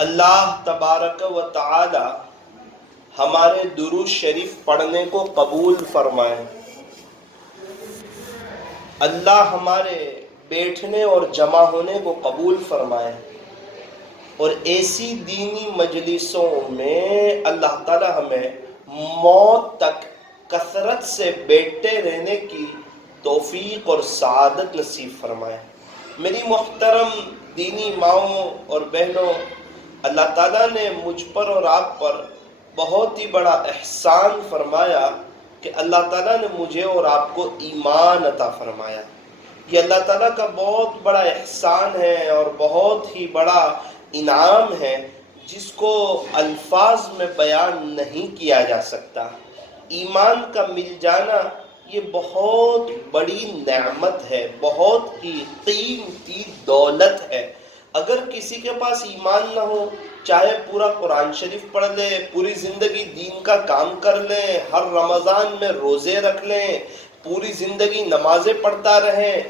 اللہ تبارک و تعالی ہمارے درود شریف پڑھنے کو قبول فرمائے۔ اللہ ہمارے بیٹھنے اور جمع ہونے کو قبول فرمائے، اور ایسی دینی مجلسوں میں اللہ تعالی ہمیں موت تک کثرت سے بیٹھتے رہنے کی توفیق اور سعادت نصیب فرمائے۔ میری محترم دینی ماؤں اور بہنوں، اللہ تعالیٰ نے مجھ پر اور آپ پر بہت ہی بڑا احسان فرمایا کہ اللہ تعالیٰ نے مجھے اور آپ کو ایمان عطا فرمایا۔ یہ اللہ تعالیٰ کا بہت بڑا احسان ہے اور بہت ہی بڑا انعام ہے، جس کو الفاظ میں بیان نہیں کیا جا سکتا۔ ایمان کا مل جانا یہ بہت بڑی نعمت ہے، بہت ہی قیمتی دولت ہے۔ اگر کسی کے پاس ایمان نہ ہو، چاہے پورا قرآن شریف پڑھ لے، پوری زندگی دین کا کام کر لیں، ہر رمضان میں روزے رکھ لیں، پوری زندگی نمازیں پڑھتا رہیں،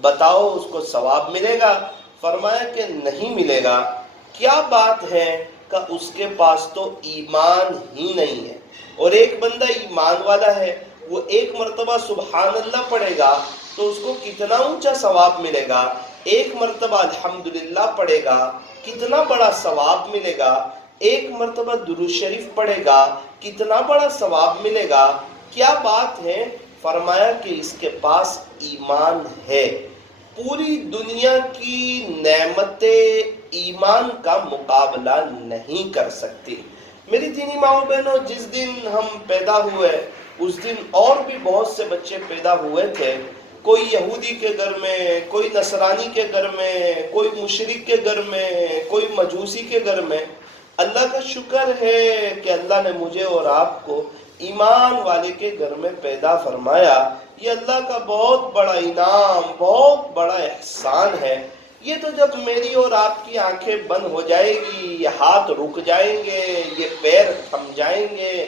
بتاؤ اس کو ثواب ملے گا؟ فرمایا کہ نہیں ملے گا۔ کیا بات ہے کہ اس کے پاس تو ایمان ہی نہیں ہے۔ اور ایک بندہ ایمان والا ہے، وہ ایک مرتبہ سبحان اللہ پڑھے گا تو اس کو کتنا اونچا ثواب ملے گا، ایک مرتبہ الحمدللہ پڑھے گا کتنا بڑا ثواب ملے گا، ایک مرتبہ درود شریف پڑھے گا کتنا بڑا ثواب ملے گا۔ کیا بات ہے؟ فرمایا کہ اس کے پاس ایمان ہے۔ پوری دنیا کی نعمتیں ایمان کا مقابلہ نہیں کر سکتی۔ میری دینی ماؤں بہنوں، جس دن ہم پیدا ہوئے اس دن اور بھی بہت سے بچے پیدا ہوئے تھے۔ کوئی یہودی کے گھر میں، کوئی نصرانی کے گھر میں، کوئی مشرک کے گھر میں، کوئی مجوسی کے گھر میں۔ اللہ کا شکر ہے کہ اللہ نے مجھے اور آپ کو ایمان والے کے گھر میں پیدا فرمایا۔ یہ اللہ کا بہت بڑا انعام، بہت بڑا احسان ہے۔ یہ تو جب میری اور آپ کی آنکھیں بند ہو جائے گی، یہ ہاتھ رک جائیں گے، یہ پیر تھم جائیں گے،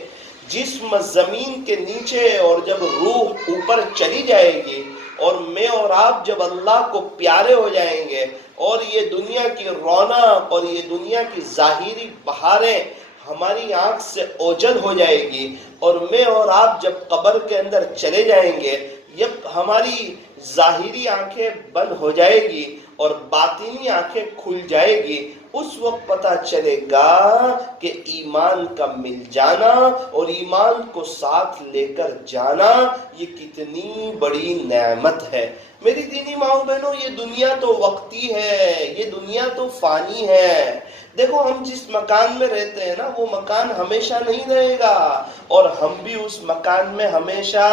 جسم زمین کے نیچے، اور جب روح اوپر چلی جائے گی، اور میں اور آپ جب اللہ کو پیارے ہو جائیں گے، اور یہ دنیا کی رونق اور یہ دنیا کی ظاہری بہاریں ہماری آنکھ سے اوجھل ہو جائے گی، اور میں اور آپ جب قبر کے اندر چلے جائیں گے، جب ہماری ظاہری آنکھیں بند ہو جائے گی اور باطنی آنکھیں کھل جائے گی، اس وقت پتہ چلے گا کہ ایمان کا مل جانا اور ایمان کو ساتھ لے کر جانا یہ کتنی بڑی نعمت ہے۔ میری دینی ماؤں بہنوں، یہ دنیا تو وقتی ہے، یہ دنیا تو فانی ہے۔ دیکھو، ہم جس مکان میں رہتے ہیں نا، وہ مکان ہمیشہ نہیں رہے گا، اور ہم بھی اس مکان میں ہمیشہ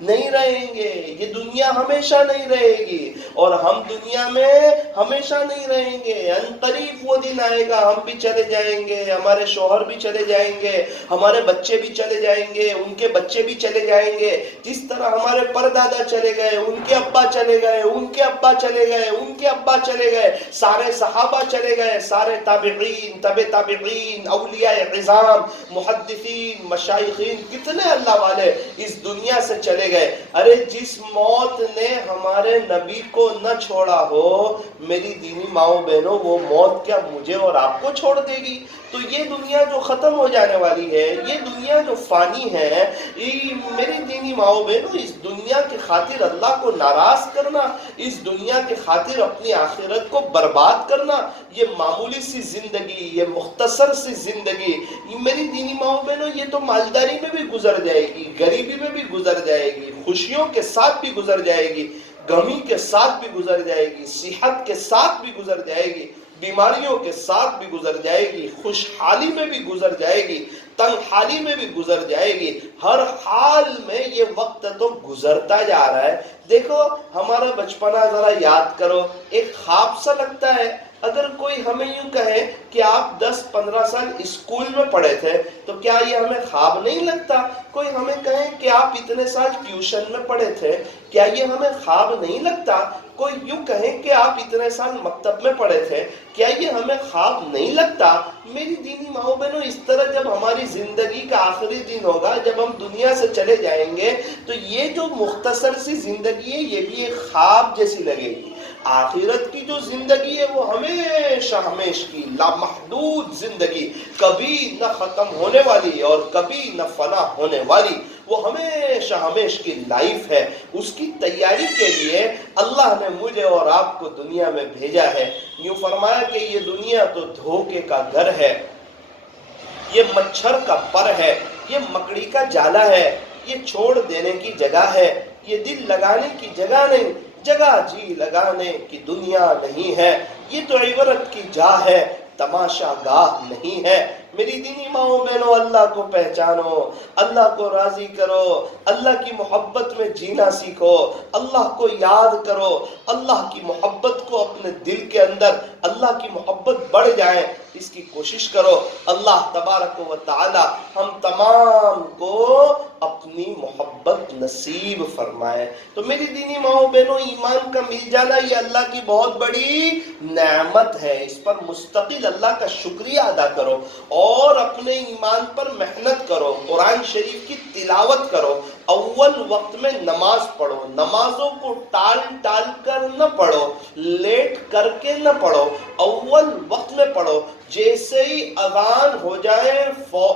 نہیں رہیں گے۔ یہ دنیا ہمیشہ نہیں رہے گی، اور ہم دنیا میں ہمیشہ نہیں رہیں گے۔ عنقریب وہ دن آئے گا، ہم بھی چلے جائیں گے، ہمارے شوہر بھی چلے جائیں گے، ہمارے بچے بھی چلے جائیں گے، ان کے بچے بھی چلے جائیں گے۔ جس طرح ہمارے پردادا چلے گئے، ان کے ابا چلے گئے، ان کے ابا چلے گئے، ان کے ابا چلے گئے، سارے صحابہ چلے گئے، سارے تابعین، تبع تابعین، اولیاء عظام، محدثین، مشائخین، کتنے اللہ والے اس دنیا سے چلے گئے۔ ارے جس موت نے ہمارے نبی کو نہ چھوڑا ہو، میری دینی ماؤں بہنوں، وہ موت کیا مجھے اور آپ کو چھوڑ دے گی؟ تو یہ دنیا جو ختم ہو جانے والی ہے، یہ دنیا جو فانی ہے، میری دینی ماؤں بہنوں، اس دنیا کی خاطر اللہ کو ناراض کرنا، اس دنیا کی خاطر اپنی آخرت کو برباد کرنا، یہ معمولی سی زندگی، یہ مختصر سی زندگی، میری دینی ماؤں بہنوں، یہ تو مالداری میں بھی گزر جائے گی، غریبی میں بھی گزر جائے گی، خوشیوں کے ساتھ بھی گزر جائے گی، غمی کے ساتھ بھی گزر جائے گی، صحت کے ساتھ بھی گزر جائے گی، بیماریوں کے ساتھ بھی گزر جائے گی، خوشحالی میں بھی گزر جائے گی، تنگ حالی میں بھی گزر جائے گی۔ ہر حال میں یہ وقت تو گزرتا جا رہا ہے۔ دیکھو، ہمارا بچپنا ذرا یاد کرو، ایک خواب سا لگتا ہے۔ اگر کوئی ہمیں یوں کہے کہ آپ 10-15 سال اسکول میں پڑھے تھے تو کیا یہ ہمیں خواب نہیں لگتا؟ کوئی ہمیں کہے کہ آپ اتنے سال ٹیوشن میں پڑھے تھے، کیا یہ ہمیں خواب نہیں لگتا؟ کوئی یوں کہے کہ آپ اتنے سال مکتب میں پڑھے تھے، کیا یہ ہمیں خواب نہیں لگتا؟ میری دینی ماؤں بہنوں، اس طرح جب ہماری زندگی کا آخری دن ہوگا، جب ہم دنیا سے چلے جائیں گے، تو یہ جو مختصر سی زندگی ہے، یہ بھی ایک خواب جیسی لگے گی۔ آخرت کی جو زندگی ہے وہ ہمیشہ ہمیش کی لامحدود زندگی، کبھی نہ ختم ہونے والی اور کبھی نہ فنا ہونے والی، وہ ہمیشہ ہمیش کی لائف ہے۔ اس کی تیاری کے لیے اللہ نے مجھے اور آپ کو دنیا میں بھیجا ہے۔ یوں فرمایا کہ یہ دنیا تو دھوکے کا گھر ہے، یہ مچھر کا پر ہے، یہ مکڑی کا جالا ہے، یہ چھوڑ دینے کی جگہ ہے، یہ دل لگانے کی جگہ نہیں، جگہ جی لگانے کی دنیا نہیں ہے، یہ تو عبرت کی جا ہے، تماشا گاہ نہیں ہے۔ میری دینی ماؤں بہنوں، اللہ کو پہچانو، اللہ کو راضی کرو، اللہ کی محبت میں جینا سیکھو، اللہ کو یاد کرو، اللہ کی محبت کو اپنے دل کے اندر، اللہ کی محبت بڑھ جائے اس کی کوشش کرو۔ اللہ تبارک و تعالی ہم تمام کو اپنی محبت نصیب فرمائے۔ تو میری دینی ماؤں بہنوں، ایمان کا مل جانا یہ اللہ کی بہت بڑی نعمت ہے، اس پر مستقل اللہ کا شکریہ ادا کرو اور اپنے ایمان پر محنت کرو، قرآن شریف کی تلاوت کرو، اول وقت میں نماز پڑھو، نمازوں کو ٹال ٹال کر نہ پڑھو، لیٹ کر کے نہ پڑھو، اول وقت میں پڑھو۔ جیسے ہی اذان ہو جائے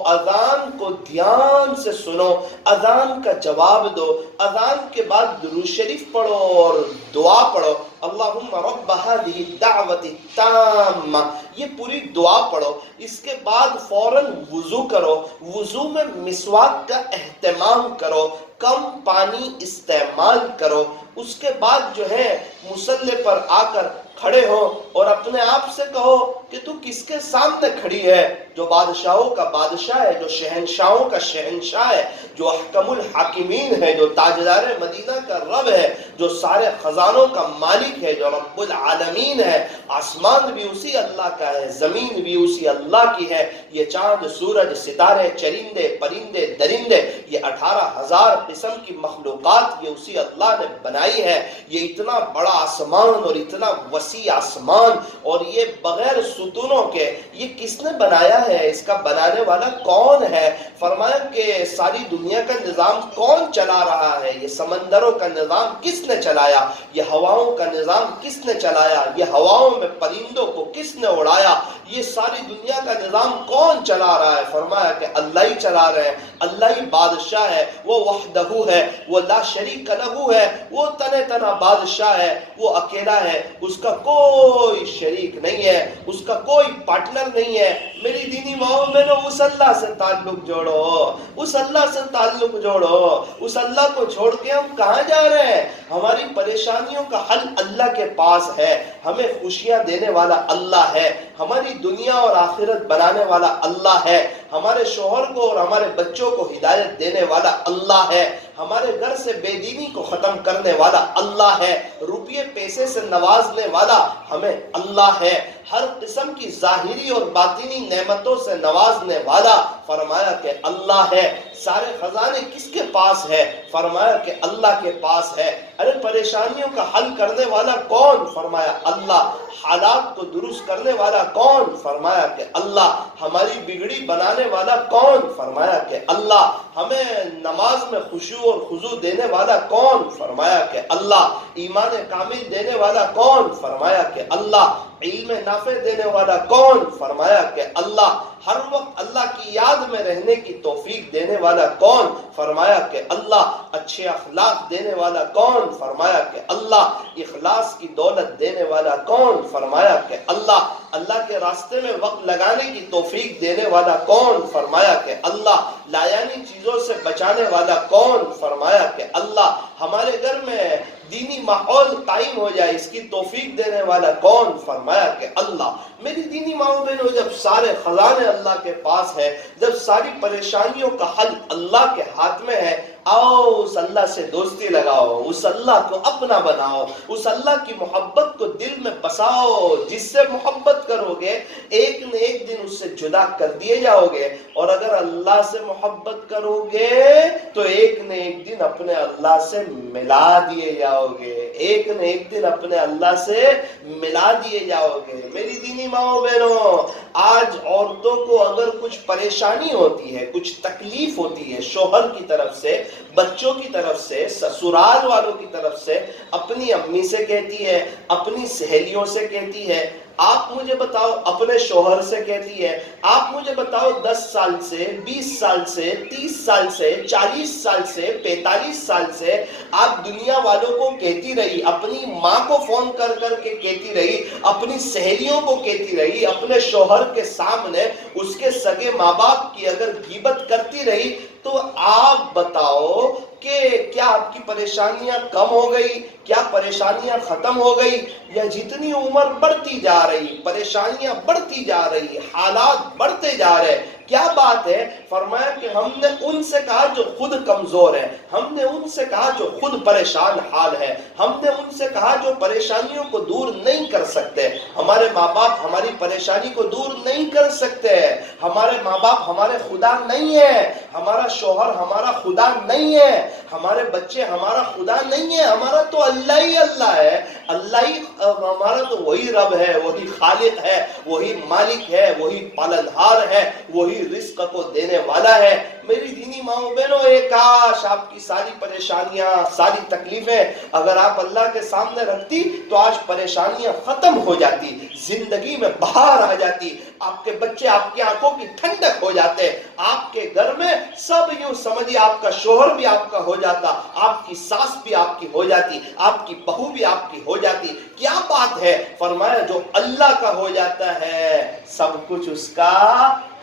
اذان کو دھیان سے سنو، اذان کا جواب دو، اذان کے بعد درود شریف پڑھو اور دعا پڑھو، اللہم رب هذه الدعوة التامة، یہ پوری دعا پڑھو۔ اس کے بعد فوراً وضو کرو، وضو میں مسواک کا اہتمام کرو، کم پانی استعمال کرو۔ اس کے بعد جو ہے مصلی پر آ کر کھڑے ہو اور اپنے آپ سے کہو کہ تو کس کے سامنے کھڑی ہے؟ جو بادشاہوں کا بادشاہ ہے، جو شہنشاہوں کا شہنشاہ ہے، جو احکم الحاکمین ہے، جو تاجدار مدینہ کا رب ہے، جو سارے خزانوں کا مالک ہے، جو رب العالمین ہے۔ آسمان بھی اسی اللہ کا ہے، زمین بھی اسی اللہ کی ہے۔ یہ چاند، سورج، ستارے، چرندے، پرندے، درندے، یہ 18,000 قسم کی مخلوقات یہ اسی اللہ نے بنائی ہے۔ یہ اتنا بڑا آسمان اور اتنا وسیع آسمان اور یہ بغیر ستونوں کے یہ کس نے بنایا ہے؟ اس کا بنانے والا کون ہے؟ فرمایا کہ ساری دنیا کا نظام کون چلا رہا ہے؟ یہ سمندروں کا نظام کس نے چلایا؟ یہ ہواؤں کا نظام کس نے چلایا؟ یہ ہواؤں میں پرندوں کو کس نے اڑایا؟ یہ ساری دنیا کا نظام کون چلا رہا ہے؟ فرمایا کہ اللہ ہی چلا رہے ہیں، اللہ ہی بادشاہ ہے، وہ وحدہ ہے، وہ لا شریک لہ ہے، وہ تنہ تنہا بادشاہ ہے، وہ اکیلا ہے، اس کا کوئی شریک نہیں ہے، اس کا کوئی پارٹنر نہیں ہے۔ میری دینی ماؤں بہنوں، اس اللہ سے تعلق جوڑو، اس اللہ سے تعلق جوڑو۔ اس اللہ کو چھوڑ کے ہم کہاں جا رہے ہیں؟ ہماری پریشانیوں کا حل اللہ کے پاس ہے، ہمیں خوشیاں دینے والا اللہ ہے، ہماری دنیا اور آخرت بنانے والا اللہ ہے، ہمارے شوہر کو اور ہمارے بچوں کو ہدایت دینے والا اللہ ہے، ہمارے گھر سے بے دینی کو ختم کرنے والا اللہ ہے، روپیے پیسے سے نوازنے والا ہمیں اللہ ہے، ہر قسم کی ظاہری اور باطنی نعمتوں سے نوازنے والا فرمایا کہ اللہ ہے۔ سارے خزانے کس کے پاس ہے؟ فرمایا کہ اللہ کے پاس ہے۔ ارے پریشانیوں کا حل کرنے والا کون؟ فرمایا اللہ۔ حالات کو درست کرنے والا کون؟ فرمایا کہ اللہ۔ ہماری بگڑی بنانے والا کون؟ فرمایا کہ اللہ۔ ہمیں نماز میں خشوع اور خضوع دینے والا کون؟ فرمایا کہ اللہ۔ ایمان کامل دینے والا کون؟ فرمایا کہ اللہ۔ علم نافع دینے والا کون؟ فرمایا کہ اللہ۔ ہر وقت اللہ کی یاد میں رہنے کی توفیق دینے والا کون؟ فرمایا کہ اللہ۔ اچھے اخلاق دینے والا کون؟ فرمایا کہ اللہ۔ اخلاص کی دولت دینے والا کون؟ فرمایا کہ اللہ۔ اللہ کے راستے میں وقت لگانے کی توفیق دینے والا کون؟ فرمایا کہ اللہ۔ لایانی چیزوں سے بچانے والا کون؟ فرمایا کہ اللہ۔ ہمارے گھر میں دینی ماحول قائم ہو جائے اس کی توفیق دینے والا کون؟ فرمایا کہ اللہ۔ میری دینی ماؤں بہنوں، جب سارے خزانے اللہ کے پاس ہے، جب ساری پریشانیوں کا حل اللہ کے ہاتھ میں ہے، آؤ اس اللہ سے دوستی لگاؤ، اس اللہ کو اپنا بناؤ، اس اللہ کی محبت کو دل میں بساؤ۔ جس سے محبت کرو گے ایک نہ ایک دن اس سے جدا کر دیے جاؤ گے، اور اگر اللہ سے محبت کرو گے تو ایک نہ ایک دن اپنے اللہ سے ملا دیے جاؤ گے۔ ایک نہ ایک دن اپنے اللہ سے ملا دیے جاؤ گے۔ میری دینی ماؤں بہنوں، آج عورتوں کو اگر کچھ پریشانی ہوتی ہے، کچھ تکلیف ہوتی ہے شوہر کی طرف سے، بچوں کی طرف سے، سسرال والوں کی طرف سے، اپنی امی سے کہتی ہے، اپنی سہیلیوں سے کہتی ہے، آپ مجھے بتاؤ اپنے شوہر سے کہتی ہے، آپ مجھے بتاؤ 10 سال سے، 20 سال سے، 30 سال سے، 40 سال سے، 45 سال سے آپ دنیا والوں کو کہتی رہی، اپنی ماں کو فون کر کر کے کہتی رہی، اپنی سہیلیوں کو کہتی رہی، اپنے شوہر کے سامنے اس کے سگے ماں باپ کی اگر غیبت کرتی رہی، تو آپ بتاؤ کہ کیا آپ کی پریشانیاں کم ہو گئی؟ کیا پریشانیاں ختم ہو گئی؟ یا جتنی عمر بڑھتی جا رہی، پریشانیاں بڑھتی جا رہی، حالات بڑھتے جا رہے؟ کیا بات ہے؟ فرمایا کہ ہم نے ان سے کہا جو خود کمزور ہے، ہم نے ان سے کہا جو خود پریشان حال ہے، ہم نے ان سے کہا جو پریشانیوں کو دور نہیں کر سکتے۔ ہمارے ماں باپ ہماری پریشانی کو دور نہیں کر سکتے، ہمارے ماں باپ ہمارے خدا نہیں ہے، ہمارا شوہر ہمارا خدا نہیں ہے، ہمارے بچے ہمارا خدا نہیں ہے، ہمارا تو اللہ ہی اللہ ہے، اللہ ہی ہمارا تو وہی رب ہے، وہی خالق ہے، وہی مالک ہے، وہی پالنہار ہے، وہی رزق کو دینے والا ہے۔ میری دینی ماؤں بہنوں، ایک کاش آپ کی ساری پریشانیاں، ساری تکلیفیں اگر آپ اللہ کے سامنے رکھتی تو آج پریشانیاں ختم ہو جاتی، زندگی میں بہار آ جاتی، آپ کے بچے آپ کی آنکھوں کی ٹھنڈک ہو جاتے، آپ کے گھر میں سب یوں سمجھیے آپ کا شوہر بھی آپ کا ہو جاتا، آپ کی ساس بھی آپ کی ہو جاتی، آپ کی بہو بھی آپ کی ہو جاتی۔ کیا بات ہے؟ فرمایا جو اللہ کا ہو جاتا ہے سب کچھ اس کا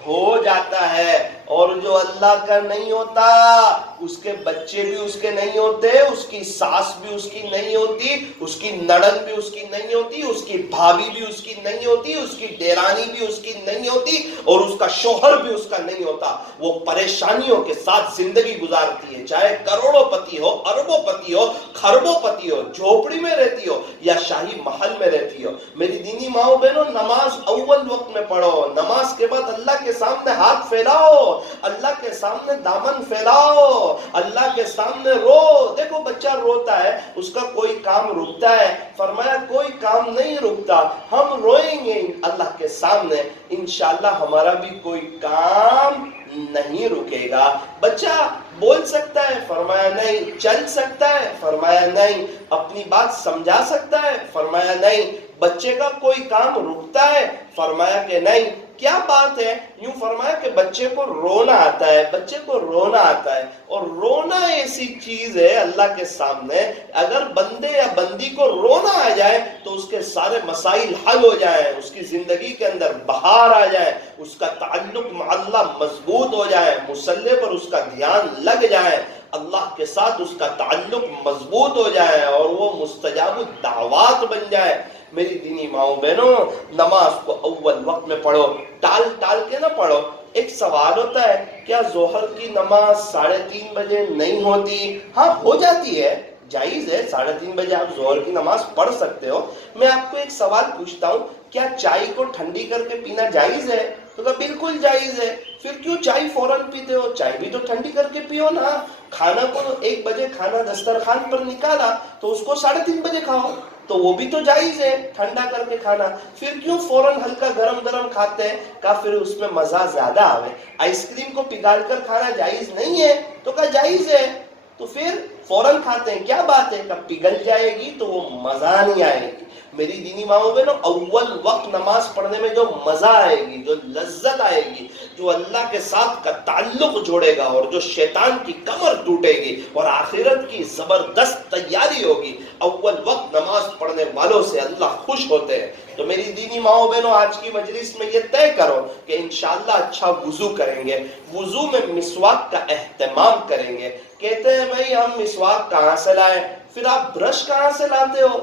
ہو جاتا ہے، اور جو اللہ کا نہیں ہوتا اس کے بچے بھی اس کے نہیں ہوتے، اس کی ساس بھی اس کی نہیں ہوتی، اس کی نڑند بھی اس کی نہیں ہوتی، اس کی بھابھی بھی اس کی نہیں ہوتی، اس کی ڈیرانی بھی اس کی نہیں ہوتی، اور اس کا شوہر بھی اس کا نہیں ہوتا۔ وہ پریشانیوں کے ساتھ زندگی گزارتی ہے، چاہے کروڑوں پتی ہو، اربوں پتی ہو، خربوں پتی ہو، جھوپڑی میں رہتی ہو یا شاہی محل میں رہتی ہو۔ میری دینی ماؤں بہنوں، نماز اول وقت میں پڑھو، نماز کے بعد اللہ کے سامنے ہاتھ پھیلاؤ، اللہ کے سامنے دامن پھیلاؤ، اللہ کے سامنے رو۔ دیکھو بچہ روتا ہے، اس کا کوئی کام رکتا ہے؟ فرمایا کوئی کام نہیں رکتا، ہم روئیں گے اللہ کے سامنے، انشاءاللہ ہمارا بھی کوئی کام نہیں رکے گا۔ بچہ بول سکتا ہے؟ فرمایا نہیں۔ چل سکتا ہے؟ فرمایا نہیں۔ اپنی بات سمجھا سکتا ہے؟ فرمایا نہیں۔ بچے کا کوئی کام رکتا ہے؟ فرمایا کہ نہیں۔ کیا بات ہے؟ یوں فرمایا کہ بچے کو رونا آتا ہے، بچے کو رونا آتا ہے، اور رونا ایسی چیز ہے اللہ کے سامنے، اگر بندے یا بندی کو رونا آ جائے تو اس کے سارے مسائل حل ہو جائیں، اس کی زندگی کے اندر بہار آ جائے، اس کا تعلق مع اللہ مضبوط ہو جائے، مصلی پر اس کا دھیان لگ جائے، اللہ کے ساتھ اس کا تعلق مضبوط ہو جائے، اور وہ مستجاب الدعوات بن جائے۔ میری دینی ماؤں بہنوں، نماز کو اول وقت میں پڑھو، ٹال ٹال کے نہ پڑھو۔ ایک سوال ہوتا ہے، کیا ظہر کی نماز 3:30 بجے نہیں ہوتی؟ ہاں ہو جاتی ہے، جائز ہے، 3:30 بجے آپ ظہر کی نماز پڑھ سکتے ہو۔ میں آپ کو ایک سوال پوچھتا ہوں، کیا چائے کو ٹھنڈی کر کے پینا جائز ہے؟ تو کہا بالکل جائز ہے۔ پھر کیوں چائے فوراً پیتے ہو؟ چائے بھی تو ٹھنڈی کر کے پیو نا۔ کھانا کو 1 بجے کھانا دسترخوان پر نکالا تو اس کو 3:30 بجے کھاؤ، تو وہ بھی تو جائز ہے ٹھنڈا کر کے کھانا۔ پھر کیوں فوراً ہلکا گرم گرم کھاتے ہیں؟ کہا پھر اس میں مزہ زیادہ آوے۔ آئس کریم کو پگھال کر کھانا جائز نہیں ہے؟ تو کہا جائز ہے۔ تو پھر فوراً کھاتے ہیں، کیا بات ہے؟ کب پگھل جائے گی تو وہ مزہ نہیں آئے گی۔ میری دینی ماؤں بہنوں، اول وقت نماز پڑھنے میں جو مزہ آئے گی، جو لذت آئے گی، جو اللہ کے ساتھ کا تعلق جوڑے گا، اور جو شیطان کی کمر ٹوٹے گی، اور آخرت کی زبردست تیاری ہوگی، اول وقت نماز پڑھنے والوں سے اللہ خوش ہوتے ہیں۔ تو میری دینی ماؤں بہنوں، آج کی مجلس میں یہ طے کرو کہ انشاءاللہ اچھا وضو کریں گے، وضو میں مسواک کا اہتمام کریں گے۔ کہتے ہیں بھائی ہم مسواک کہاں سے لائیں؟ پھر آپ برش کہاں سے لاتے ہو؟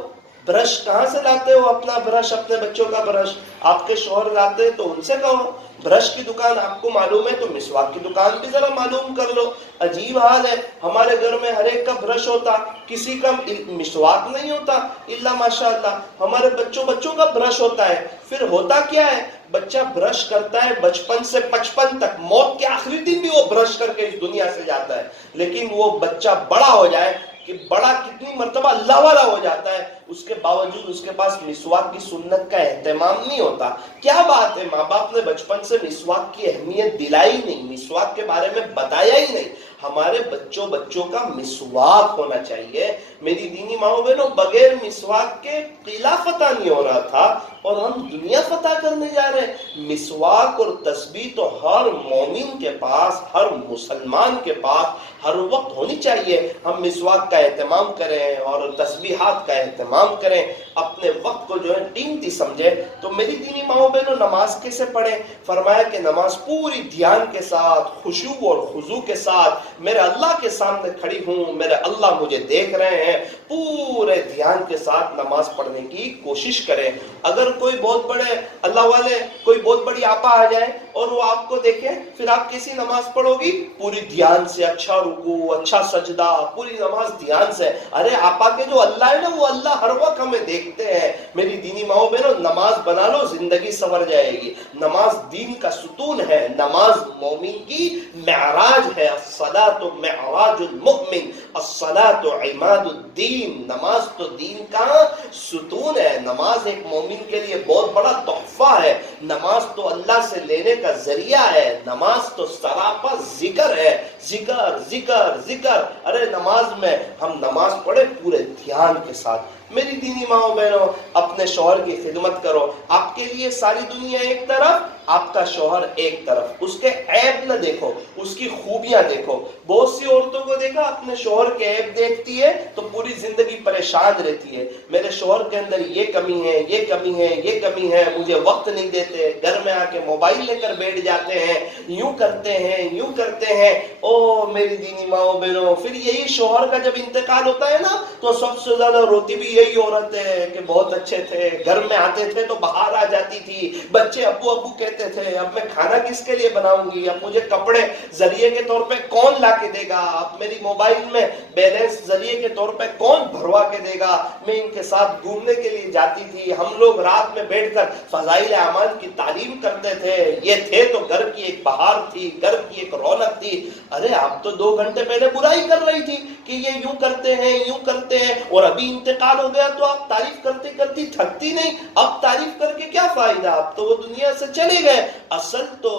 برش کہاں سے لاتے ہو؟ اپنا برش، اپنے بچوں کا برش آپ کے شوہر لاتے تو ان سے کہو۔ برش کی دکان آپ کو معلوم ہے تو مسواک کی دکان بھی ذرا معلوم کر لو۔ عجیب حال ہے، ہمارے گھر میں ہر ایک کا برش ہوتا، کسی کا مسواک نہیں ہوتا الا ماشاءاللہ۔ ہمارے بچوں کا برش ہوتا ہے۔ پھر ہوتا کیا ہے؟ بچہ برش کرتا ہے بچپن سے 55 تک، موت کے آخری دن بھی وہ برش کر کے اس دنیا سے جاتا ہے، لیکن وہ بچہ بڑا ہو جائے کہ بڑا کتنی مرتبہ اللہ والا ہو جاتا ہے، اس کے باوجود اس کے پاس مسواک کی سنت کا اہتمام نہیں ہوتا۔ کیا بات ہے، ماں باپ نے بچپن سے مسواک کی اہمیت دلائی نہیں، مسواک کے بارے میں بتایا ہی نہیں۔ ہمارے بچوں کا مسواک ہونا چاہیے۔ میری دینی ماؤں بہنوں، بغیر مسواک کے قلعہ فتح نہیں ہو رہا تھا اور ہم دنیا فتح کرنے جا رہے ہیں۔ مسواک اور تسبیح تو ہر مومن کے پاس، ہر مسلمان کے پاس ہر وقت ہونی چاہیے۔ ہم مسواک کا اہتمام کریں اور تسبیحات کا اہتمام کریں، اپنے وقت کو جو ہے قیمتی سمجھیں۔ تو میری دینی ماؤں بہنوں، نماز کیسے پڑھیں؟ فرمایا کہ نماز پوری دھیان کے ساتھ، خشوع اور خضوع کے ساتھ، میرے اللہ کے سامنے کھڑی ہوں، میرے اللہ مجھے دیکھ رہے ہیں، پورے دھیان کے ساتھ نماز پڑھنے کی کوشش کریں۔ اگر کوئی بہت بڑے اللہ والے، کوئی بہت بڑی آپا آ جائے اور وہ آپ کو دیکھیں، پھر آپ کیسی نماز پڑھو گی؟ پوری دھیان سے، اچھا رکوع، اچھا سجدہ، پوری نماز دھیان سے۔ ارے آپا کے جو اللہ ہے نا، وہ اللہ ہر وقت ہمیں دیکھتے ہیں۔ میری دینی ماؤں بہنوں، نماز بنا لو، زندگی سنور جائے گی۔ نماز دین کا ستون ہے، نماز مومن کی معراج ہے۔ الصلاۃ معراج المؤمن، الصلاۃ عماد الدین۔ نماز تو دین کا ستون ہے۔ نماز ایک مومن کے لیے بہت بڑا تحفہ ہے۔ نماز تو اللہ سے لینے کا ذریعہ ہے۔ نماز تو سراپا ذکر ہے، ذکر ذکر ذکر۔ ارے نماز میں ہم نماز پڑھے پورے دھیان کے ساتھ۔ میری دینی ماؤں بہنوں، اپنے شوہر کی خدمت کرو۔ آپ کے لیے ساری دنیا ایک طرف، آپ کا شوہر ایک طرف۔ اس کے عیب نہ دیکھو، اس کی خوبیاں دیکھو۔ بہت سی عورتوں کو دیکھا، اپنے شوہر کے عیب دیکھتی ہے تو پوری زندگی پریشان رہتی ہے۔ میرے شوہر کے اندر یہ کمی ہے، یہ کمی ہے، یہ کمی ہے، مجھے وقت نہیں دیتے، گھر میں آ کے موبائل لے کر بیٹھ جاتے ہیں، یوں کرتے ہیں، یوں کرتے ہیں۔ او میری دینی ماؤں بہنوں، پھر یہی شوہر کا جب انتقال ہوتا ہے نا، تو سب سے زیادہ روتی بھی یہی عورت ہے کہ بہت اچھے تھے، گھر میں آتے تھے تو باہر آ جاتی تھی، بچے ابو ابو کہتے تھے، اب میں کھانا کس کے لیے بناؤں گی، اب مجھے کپڑے ذریعے کے طور پہ کون لا کے دے گا، اب میری موبائل میں بیلنس ذریعے کے طور پہ کون بھروا کے دے گا۔ میں ان کے ساتھ گھومنے کے لیے جاتی تھی، ہم لوگ رات میں بیٹھ کر فضائل اعمال کی تعلیم کرتے تھے، یہ تھے تو گھر کی ایک بہار تھی، گھر کی ایک رونق تھی۔ ارے آپ تو 2 گھنٹے پہلے برائی کر رہی تھی کہ یہ یوں کرتے ہیں، یوں کرتے ہیں، اور ابھی انتقال ہو گیا تو آپ تعریف کرتے کرتی تھکتی نہیں؟ اب تعریف کر کے کیا فائدہ، اب تو وہ دنیا سے چلے گئے۔ اصل تو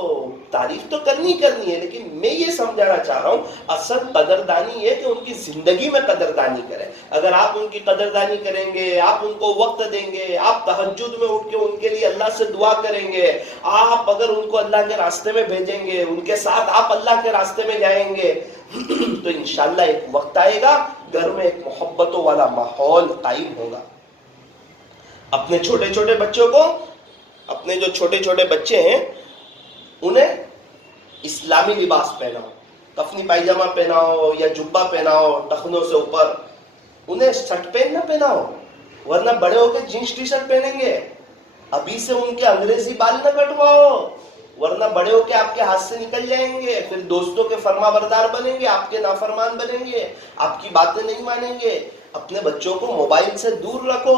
تعریف تو کرنی ہے، لیکن میں یہ سمجھانا چاہ رہا ہوں، اصل قدردانی یہ کہ ان کی زندگی میں قدردانی کریں۔ اگر آپ ان کی قدردانی کریں گے، آپ ان کو وقت دیں گے، آپ تہجد میں اٹھ کے ان کے لیے اللہ سے دعا کریں گے، آپ اگر ان کو اللہ کے راستے میں بھیجیں گے، ان کے ساتھ آپ اللہ کے راستے میں جائیں گے، تو انشاءاللہ ایک وقت آئے گا گھر میں ایک محبتوں والا ماحول قائم ہوگا۔ اپنے چھوٹے چھوٹے بچوں کو، اپنے جو چھوٹے چھوٹے بچے ہیں، انہیں اسلامی لباس پہناؤ، کفنی پائجامہ پہناؤ یا جبہ پہناؤ ٹخنوں سے اوپر، انہیں شرٹ پین نہ پہناؤ، ورنہ بڑے ہو کے جینس ٹی شرٹ پہنیں گے۔ ابھی سے ان کے انگریزی بال نہ کٹواؤ، ورنہ بڑے ہو کے آپ کے ہاتھ سے نکل جائیں گے، پھر دوستوں کے فرما بردار بنیں گے، آپ کے نافرمان بنیں گے، آپ کی باتیں نہیں مانیں گے۔ اپنے بچوں کو موبائل سے دور رکھو،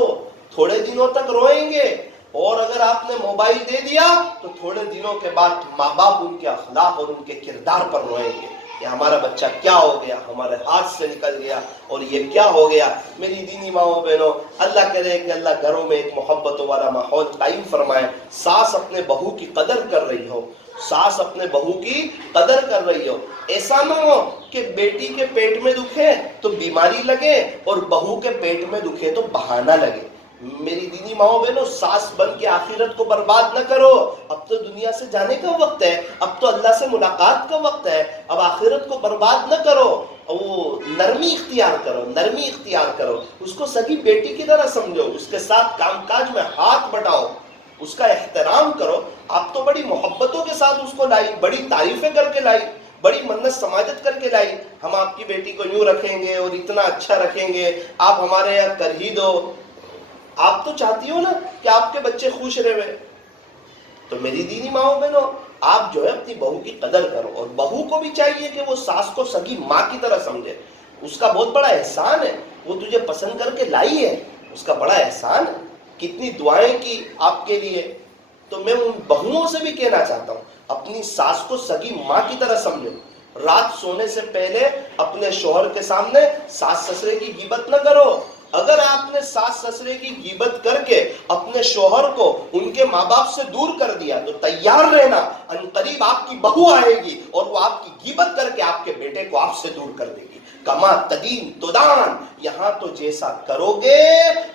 تھوڑے دنوں تک روئیں گے، اور اگر آپ نے موبائل دے دیا تو تھوڑے دنوں کے بعد ماں باپ ان کے اخلاق اور ان کے کردار پر روئیں گے کہ ہمارا بچہ کیا ہو گیا، ہمارے ہاتھ سے نکل گیا، اور یہ کیا ہو گیا۔ میری دینی ماؤں بہنوں، اللہ کرے کہ اللہ گھروں میں ایک محبتوں والا ماحول قائم فرمائے۔ ساس اپنے بہو کی قدر کر رہی ہو، ساس اپنے بہو کی قدر کر رہی ہو، ایسا نہ ہو کہ بیٹی کے پیٹ میں دکھے تو بیماری لگے اور بہو کے پیٹ میں دکھے تو بہانہ لگے۔ میری دینی ماؤں بہنوں، ساس بن کے آخرت کو برباد نہ کرو۔ اب تو دنیا سے جانے کا وقت ہے، اب تو اللہ سے ملاقات کا وقت ہے، اب آخرت کو برباد نہ کرو۔ وہ نرمی اختیار کرو، نرمی اختیار کرو، اس کو سگی بیٹی کی طرح سمجھو، اس کے ساتھ کام کاج میں ہاتھ بٹاؤ، اس کا احترام کرو۔ آپ تو بڑی محبتوں کے ساتھ اس کو لائی، بڑی تعریفیں کر کے لائی، بڑی منت سماجت کر کے لائی، ہم آپ کی بیٹی کو یوں رکھیں گے اور اتنا اچھا رکھیں گے، آپ ہمارے یہاں کر ہی دو۔ آپ تو چاہتی ہو نا کہ آپ کے بچے خوش رہے۔ تو میری دینی ماؤں بہنوں، آپ جو ہے اپنی بہو کی قدر کرو، اور بہو کو بھی چاہیے کہ وہ ساس کو سگی ماں کی طرح سمجھے۔ اس کا بہت بڑا احسان ہے، وہ تجھے پسند کر کے لائی ہے، اس کا بڑا احسان ہے، کتنی دعائیں کی آپ کے لیے۔ تو میں ان بہوؤں سے بھی کہنا چاہتا ہوں، اپنی ساس کو سگی ماں کی طرح سمجھو۔ رات سونے سے پہلے اپنے شوہر کے سامنے ساس سسرے کی غیبت نہ کرو. اگر آپ نے ساس سسرے کی غیبت کر کے اپنے شوہر کو ان کے ماں باپ سے دور کر دیا تو تیار رہنا، ان قریب آپ کی بہو آئے گی اور وہ آپ کی غیبت کر کے آپ کے بیٹے کو آپ سے دور کر دے گی. کما تدین تدان، یہاں تو جیسا کرو گے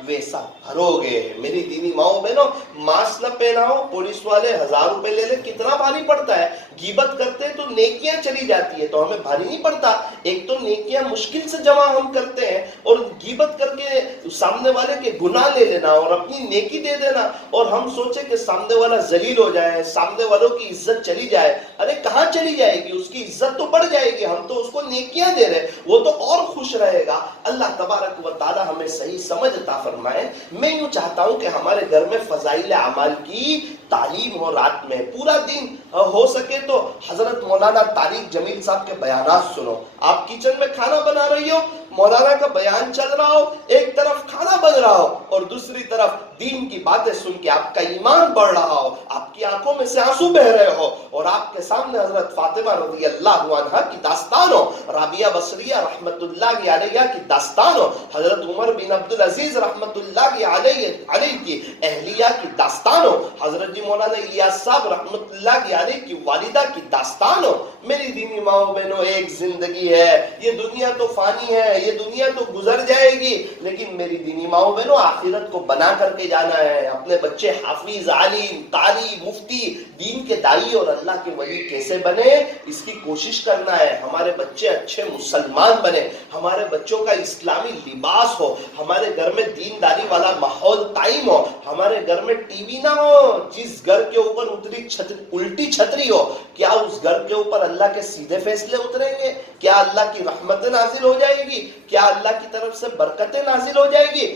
ویسا بھرو گے. میری دینی ماؤں بہنوں، ماسک نہ پہناؤ، پولیس والے 1000 روپے لے لے، کتنا بھاری پڑتا ہے. غیبت کرتے تو نیکیاں چلی جاتی ہے تو ہمیں بھاری نہیں پڑتا. ایک تو نیکیاں مشکل سے جمع ہم کرتے ہیں، اور غیبت کر کے سامنے والے کے گناہ لے لینا اور اپنی نیکی دے دینا، اور ہم سوچے کہ سامنے والا ذلیل ہو جائے، سامنے والوں کی عزت چلی جائے. ارے کہاں چلی جائے گی؟ اس کی عزت تو بڑھ جائے گی. ہم تو اس کو نیکیاں دے رہے، وہ تو اور خوش رہے گا. اللہ تبارک و تعالی ہمیں صحیح سمجھ عطا فرمائے. میں یوں چاہتا ہوں کہ ہمارے گھر میں فضائل اعمال کی تعلیم ہو. رات میں پورا دن ہو سکے تو حضرت مولانا طارق جمیل صاحب کے بیانات سنو. آپ کچن میں کھانا بنا رہی ہو، مولانا کا بیان چل رہا ہو، ایک طرف کھانا بن رہا ہو اور دوسری طرف دین کی باتیں سن کے آپ کا ایمان بڑھ رہا ہو، آپ کی آنکھوں میں سے آنسو بہ رہے ہو، اور آپ کے سامنے حضرت فاطمہ رضی اللہ عنہا کی داستان ہو، رابعہ بصریہ رحمت اللہ علیہ کی داستان ہو، حضرت عمر بن عبدالعزیز رحمت اللہ علیہ کی اہلیہ کی داستان ہو، حضرت جی مولانا الیاس صاحب رحمت اللہ علیہ کی والدہ کی داستان ہو. میری دینی ماؤں بہنوں، ایک زندگی ہے، یہ دنیا تو فانی ہے، یہ دنیا تو گزر جائے گی، لیکن میری دینی ماؤں بہنوں آخرت کو بنا کر کے جانا ہے. اپنے بچے حافظ، عالم، قاری، مفتی، دین کے داعی اور اللہ کے ولی کیسے بنے، اس کی کوشش کرنا ہے. ہمارے بچے اچھے مسلمان بنے، ہمارے بچوں کا اسلامی لباس ہو، ہمارے گھر میں دینداری والا ماحول قائم ہو، ہمارے گھر میں ٹی وی نہ ہو. جس گھر کے اوپر الٹی چھتری ہو، کیا اس گھر کے اوپر اللہ کے سیدھے فیصلے اتریں گے؟ کیا اللہ کی رحمتیں نازل ہو جائے گی؟ کیا اللہ کی طرف سے برکتیں نازل ہو جائے گی؟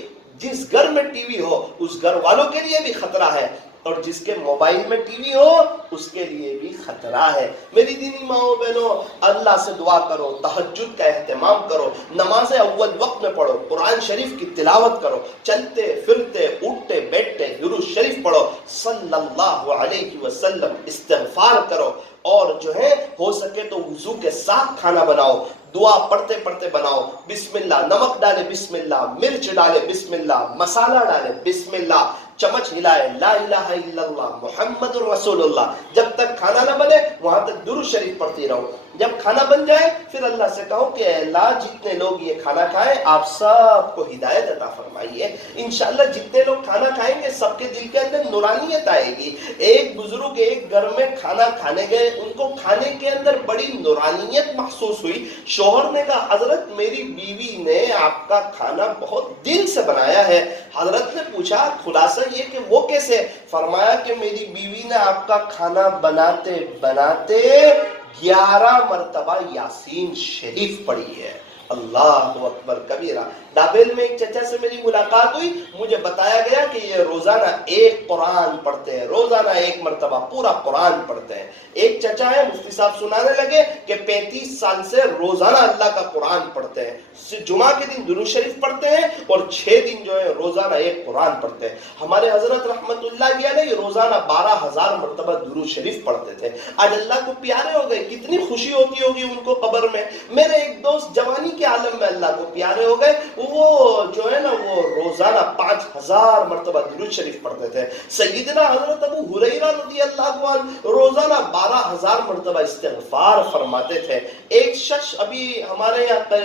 جس گھر میں ٹی وی ہو اس گھر والوں کے لیے بھی خطرہ ہے، اور جس کے موبائل میں ٹی وی ہو اس کے لیے بھی خطرہ ہے. میری دینی ماؤں بہنوں، اللہ سے دعا کرو، تہجد کا اہتمام کرو، نماز اول وقت میں پڑھو، قرآن شریف کی تلاوت کرو، چلتے پھرتے اٹھتے بیٹھتے درود شریف پڑھو، صلی اللہ علیہ وسلم استغفار کرو، اور جو ہے ہو سکے تو وضو کے ساتھ کھانا بناؤ، دعا پڑھتے پڑھتے بناؤ. بسم اللہ، نمک ڈالے بسم اللہ، مرچ ڈالے بسم اللہ، مسالہ ڈالے بسم اللہ، چمچ ہلائے لا الہ الا اللہ محمد الرسول اللہ. جب تک کھانا نہ بنے وہاں تک درود شریف پڑھتی رہو. جب کھانا بن جائے پھر اللہ سے کہو کہ اللہ جتنے لوگ یہ کھانا کھائیں آپ سب کو ہدایت عطا فرمائیے. انشاءاللہ جتنے لوگ کھانا کھائیں گے سب کے دل کے اندر نورانیت آئے گی. ایک بزرگ ایک گھر میں کھانا کھانے گئے، ان کو کھانے کے اندر بڑی نورانیت محسوس ہوئی. شوہر نے کہا حضرت میری بیوی نے آپ کا کھانا بہت دل سے بنایا ہے. حضرت نے پوچھا خلاصہ یہ کہ وہ کیسے؟ فرمایا کہ میری بیوی نے آپ کا کھانا بناتے بناتے 11 مرتبہ یاسین شریف پڑھی ہے. اللہ اکبر کبیرہ. ڈابیل میں ایک چچا سے میری ملاقات ہوئی، مجھے بتایا گیا کہ یہ روزانہ ایک قرآن پڑھتے ہیں، روزانہ ایک مرتبہ پورا قرآن پڑھتے ہیں. ایک چچا ہے مفتی صاحب سنانے لگے کہ 35 سال سے روزانہ اللہ کا قرآن پڑھتے ہیں، جمعہ کے دن درود شریف پڑھتے ہیں اور 6 دن جو ہے روزانہ ایک قرآن پڑھتے ہیں. ہمارے حضرت رحمت اللہ علیہ روزانہ 12,000 مرتبہ درود شریف پڑھتے تھے. آج اللہ کو پیارے ہو گئے، کتنی خوشی ہوتی ہوگی ان کو قبر میں. میرے ایک دوست جوانی کے عالم میں اللہ کو پیارے ہو گئے، وہ جو ہے نا وہ روزانہ 5,000 مرتبہ درود شریف پڑھتے تھے. سیدنا حضرت ابو ہریرہ رضی اللہ عنہ روزانہ 12,000 مرتبہ استغفار فرماتے تھے. ایک شخص ابھی ہمارے یہاں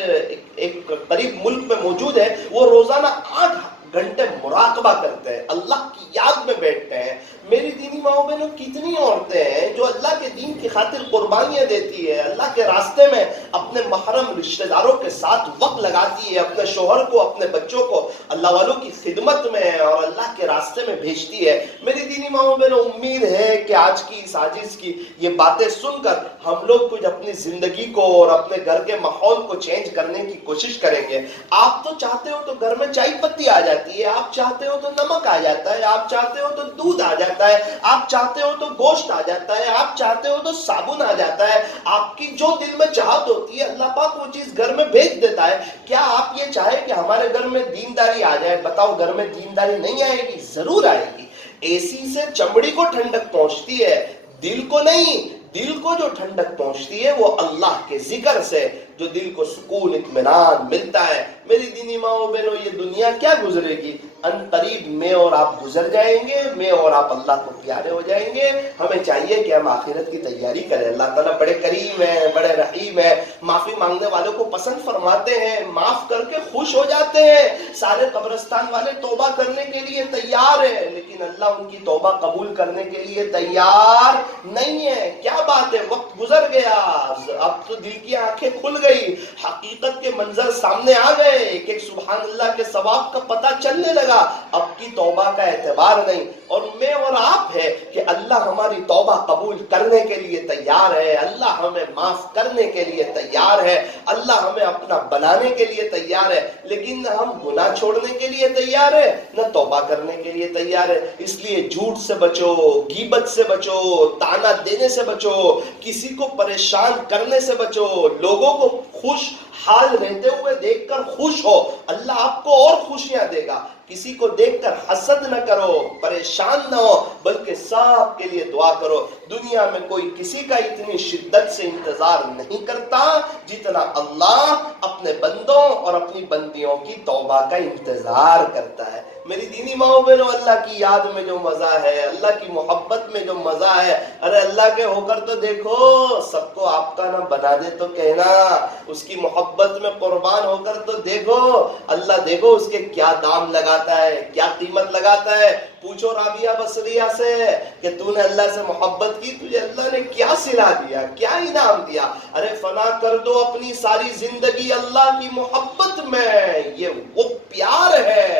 ایک قریب ملک میں موجود ہے، وہ روزانہ 8 گھنٹے مراقبہ کرتے ہیں، اللہ کی یاد میں بیٹھتے ہیں. میری دینی ماؤں بہنوں کتنی عورتیں ہیں جو اللہ کے دین کی خاطر قربانیاں دیتی ہے، اللہ کے راستے میں اپنے محرم رشتہ داروں کے ساتھ وقت لگاتی ہے، اپنے شوہر کو اپنے بچوں کو اللہ والوں کی خدمت میں اور اللہ کے راستے میں بھیجتی ہے. میری دینی ماؤں بہنوں امید ہے کہ آج کی اس عاجز کی یہ باتیں سن کر ہم لوگ کچھ اپنی زندگی کو اور اپنے گھر کے ماحول کو چینج کرنے کی کوشش کریں گے. آپ تو چاہتے ہو تو گھر میں چائے پتی آ جاتی ہے، آپ چاہتے ہو تو نمک آ جاتا ہے، آپ چاہتے ہو تو دودھ آ جاتا ہے، آپ چاہتے ہو تو گوشت آ جاتا ہے، آپ چاہتے ہو تو صابن آ جاتا ہے. آپ کی جو دل میں چاہت ہوتی ہے اللہ پاک وہ چیز گھر میں بھیج دیتا ہے. کیا آپ یہ چاہیں کہ ہمارے گھر میں دینداری آ جائے؟ بتاؤ گھر میں دینداری نہیں آئے گی؟ ضرور آئے گی. اے سی سے چمڑی کو ٹھنڈک پہنچتی ہے، دل کو نہیں. دل کو جو ٹھنڈک پہنچتی ہے وہ اللہ کے ذکر سے، جو دل کو سکون اطمینان ملتا ہے۔ میری دینی ماؤں بہنوں، یہ دنیا کیا گزرے گی؟ ان قریب میں اور آپ گزر جائیں گے، میں اور آپ اللہ کو پیارے ہو جائیں گے۔ ہمیں چاہیے کہ ہم آخرت کی تیاری کریں۔ اللہ تعالیٰ بڑے کریم ہیں، بڑے رحیم ہیں، معافی مانگنے والوں کو پسند فرماتے ہیں، معاف کر کے خوش ہو جاتے ہیں۔ سارے قبرستان والے توبہ کرنے کے لیے تیار ہیں، لیکن اللہ ان کی توبہ قبول کرنے کے لیے تیار نہیں ہے۔ کیا بات ہے، وقت گزر گیا، اب تو دل کی آنکھیں کھل گئی، حقیقت کے منظر سامنے آ گئے، ایک ایک سبحان اللہ کے ثواب کا پتہ چلنے لگا، اب کی توبہ کا اعتبار نہیں۔ اور میں اور آپ ہے کہ اللہ ہماری توبہ قبول کرنے کے لیے تیار ہے، اللہ ہمیں معاف کرنے کے لیے تیار ہے، اللہ ہمیں اپنا بنانے کے لیے تیار ہے، لیکن نہ ہم گناہ چھوڑنے کے لیے تیار ہے، نہ توبہ کرنے کے لیے تیار ہے۔ اس لیے جھوٹ سے بچو، غیبت سے بچو، تانا دینے سے بچو، کسی کو پریشان کرنے سے بچو، لوگوں کو خوش حال رہتے ہوئے دیکھ کر خوش ہو، اللہ آپ کو اور خوشیاں دے گا۔ کسی کو دیکھ کر حسد نہ کرو، پریشان نہ ہو، بلکہ سب کے لیے دعا کرو۔ دنیا میں کوئی کسی کا اتنی شدت سے انتظار نہیں کرتا جتنا اللہ اپنے بندوں اور اپنی بندیوں کی توبہ کا انتظار کرتا ہے۔ میری دینی ماؤں بہنوں، اللہ کی یاد میں جو مزہ ہے، اللہ کی محبت میں جو مزہ ہے، ارے اللہ کے ہو کر تو دیکھو، سب کو آپ کا نہ بنا دے تو کہنا، اس کی محبت میں قربان ہو کر تو دیکھو، اللہ دیکھو اس کے کیا دام لگاتا ہے، کیا قیمت لگاتا ہے۔ پوچھو رابعہ بصریہ سے کہ تو نے اللہ سے محبت کی، تجھے اللہ نے کیا صلہ دیا، کیا انعام دیا؟ ارے فنا کر دو اپنی ساری زندگی اللہ کی محبت میں، یہ وہ پیار ہے